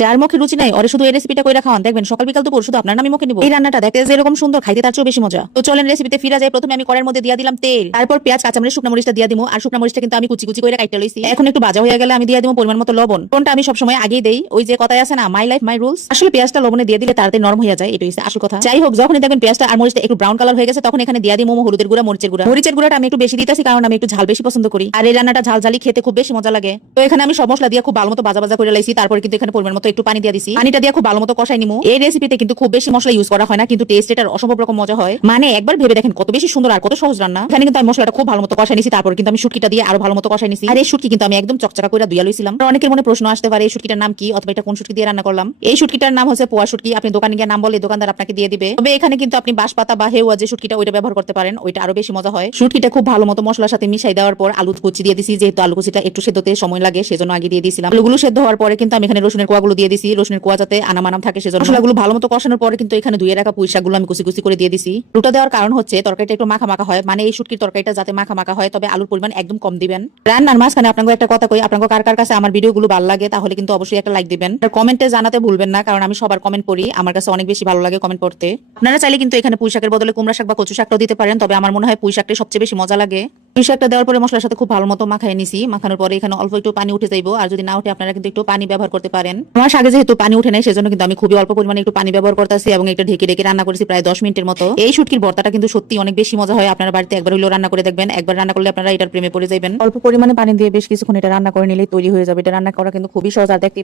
যার মুখে রুচি নাই ওরে শুধু এই রেসিপিটা কইরা খাওয়ান, দেখবেন সকাল বিকাল দুপুর শুধু আপনার নামই মুখে নিব। এই রান্নাটা দেখতে যেরকম সুন্দর, খাইতে তার চেয়েও বেশি মজা। তো চলেন রেসিপিতে ফিরা যায়। প্রথমে আমি কড়াইয়ের মধ্যে দিয়ে দিলাম তেল, তারপর পেঁয়াজ, কাঁচামরিচ, শুকনো মরিচটা দিয়ে দিমু। আর শুকনো মরিচটা কিন্তু আমি কুচি কুচি করে কাটতে লইছি। এখন একটু ভাজা হয়ে গেলে আমি দিয়ে দিমু পরিমাণ মতো লবণ। কোনটা আমি সবসময় আগেই দেই, ওই যে কথাই আছে না, মাই লাইফ মাই রুলস। আসলে পেঁয়াজটা লবণে দিয়ে দিলে তাড়াতাড়ি নরম হয়ে যায়, এটা হচ্ছে আসল কথা। যাই হোক, যখনই দেখবেন পেঁয়াজটা আর মরিচটা একটু ব্রাউন কালার হয়ে গেছে, তখন এখানে দিয়ে দিমু হলুদের গুঁড়া, মরিচের গুঁড়া। মরিচের গুঁড়াটা আমি একটু বেশি দিতেছি কারণ আমি একটু ঝাল বেশি পছন্দ করি, আর এই রান্নাটা ঝাল ঝালি খেতে খুব বেশি মজা লাগে। তো এখানে আমি সব মশলা দিয়ে খুব ভালো মতো ভাজা ভাজা করে লাইছি। তারপরে কিন্তু এখানে পরিমাণ মতো একটু পানি দিয়ে দিছি। পানিটা দিয়ে খুব ভালো মতো কষাই নিমু। এই রেসিপিতে কিন্তু খুব বেশি মশলা ইউজ করা হয় না, কিন্তু টেস্ট এটার অসম্ভব রকম মজা হয়। মানে একবার ভেবে দেখেন কত বেশি সুন্দর আর কত সহজ রান্না। এখানে কিন্তু আমি মশলাটা খুব ভালো মতো কষাই নিছি। তারপর কিন্তু আমি শুটকিটা দিয়ে আরো ভালো মতো কষাই নিছি। আর এই শুটকি কিন্তু আমি একদম চকচকা করে ধুইয়া লইছিলাম। অনেকের মনে প্রশ্ন আসতে পারে এই শুটকিটার নাম কি, অথবা এটা কোন শুটকি দিয়ে রান্না করলাম। এই শুটকিটার নাম হচ্ছে পোয়া শুটকি। আপনি দোকানে গিয়ে নাম বললে দোকানদার আপনাকে দিয়ে দিবে। তবে এখানে কিন্তু আপনি বাঁশপাতা বা হেওয়া যে শুটকিটা ওইটা ব্যবহার করতে পারেন, ওইটা আরো বেশি মজা হয়। শুটকিটা খুব ভালো মতো মশলার সাথে মিশাই দেওয়ার পর আলু কুচি দিয়ে দিছি। যেহেতু আলু কুচিটা একটু সেদ্ধতে সময় লাগে, সেজন্য আগে দিয়ে দিয়েছিলাম। আলুগুলো সেদ্ধ হওয়ার পরে কিন্তু আমি এখানে রসুনের কোয়াগুলো দিয়ে দিছি। রসুনের কোয়া যাতে আনাম থাকে সেজন্য। মশলাগুলো ভালো মতো কষানোর পরে কিন্তু এখানে ধুয়ে রাখা পুঁই শাকগুলো আমি কুচি কুচি করে দিয়ে দিছি। দুটো দেওয়ার কারণ হচ্ছে তরকারিটা একটু মাখা মাখা হয়, মানে এই শুটকির তরকারিটা যাতে মাখা মাখা হয়। তবে আলুর পরিমাণ একদম কম দিবেন। রান্নার মাঝখানে আপনাকে একটা কথা কই, আপনাকে কার কার কাছে আমার ভিডিওগুলো ভালো লাগে তাহলে কিন্তু অবশ্যই একটা লাইক দিবেন। আর কমেন্টে জানাতে ভুলবেন না, কারণ আমি সবার কমেন্ট পড়ি। আমার কাছে অনেক বেশি ভালো লাগে কমেন্ট পড়তে। আপনারা চাইলে কিন্তু এখানে পুঁই শাকের বদলে কুমড়া শাক বা কচু শাকটাও দিতে পারেন, তবে আমার মনে হয় পুঁই শাকটা সবচেয়ে বেশি মজা লাগে। পুঁই শাকটা দেওয়ার পরে মশলার সাথে খুব ভালো মতো মাখায় নিছি। মাখানোর পরে এখানে অল্প একটু পানি উঠে যাইবো, আর যদি না উঠে আপনারা কিন্তু একটু পানি ব্যবহার করতে পারেন। আমার শাকে যেহেতু পানি উঠে নাই, সেজন্য কিন্তু আমি খুবই অল্প পরিমাণে একটু পানি ব্যবহার করতেছি এবং এটা ঢেকে ঢেকে রান্না করেছি প্রায় 10 মিনিটের মতো। এই শুটকির ভর্তাটা কিন্তু সত্যি অনেক বেশি মজা হয়। আপনারা বাড়িতে একবার হইলেও রান্না করে দেখবেন। একবার রান্না করলে আপনারা এটার প্রেমে পড়ে যাবেন। অল্প পরিমাণে পানি দিয়ে বেশ কিছুক্ষণ এটা রান্না করে নিলেই তৈরি হয়ে যাবে। এটা রান্না করা কিন্তু খুবই সহজ। আর দেখতেই